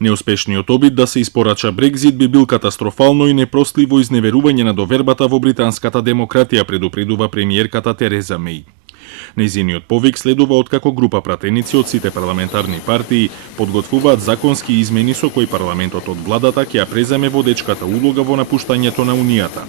Неуспешниот обид да се испорача Брекзит би бил катастрофално и непростливо изневерување на довербата во британската демократија, предупредува премиерката Тереза Меј. Нејзиниот повик следува откако група пратеници од сите парламентарни партии подготвуваат законски измени со кои парламентот од владата ќе ја преземе водечката улога во напуштањето на Унијата.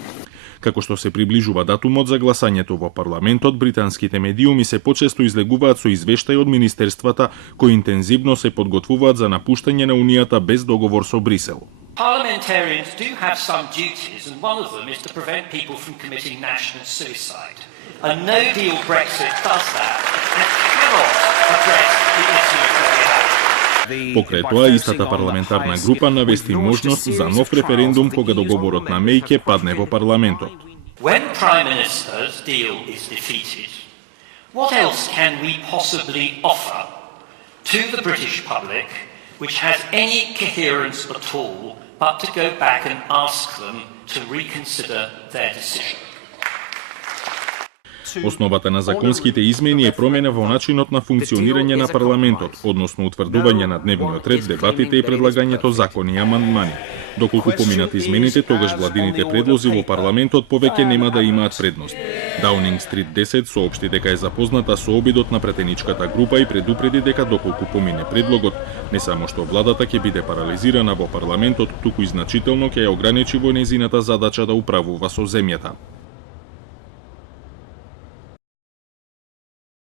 Како што се приближува датумот за гласањето во парламентот, британските медиуми се почесто излегуваат со извештај од министерствата кои интензивно се подготвуваат за напуштање на Унијата без договор со Брисел. Parliamentarians do have some duties, and one of them is to prevent people from committing national suicide. A no-deal Brexit does that and cannot address the issues that we have. Покрај тоа, истата парламентарна група навести можност за нов референдум кога договорот на Меј ќе падне во парламентот. When Prime Minister's deal is defeated, what else can we possibly offer to the British public which has any coherence at all but to go back and ask them to reconsider their decision? Основата на законските измени е промена во начинот на функционирање на парламентот, односно утврдување на дневниот ред, дебатите и предлагањето закони и амандмани. Доколку поминат измените, тогаш владините предлози во парламентот повеќе нема да имаат предност. Даунинг Стрит 10 соопшти дека е запозната со обидот на претеничката група и предупреди дека доколку помине предлогот, не само што владата ќе биде парализирана во парламентот, туку и значително ќе ја ограничи во нејзината задача да управува со земјата.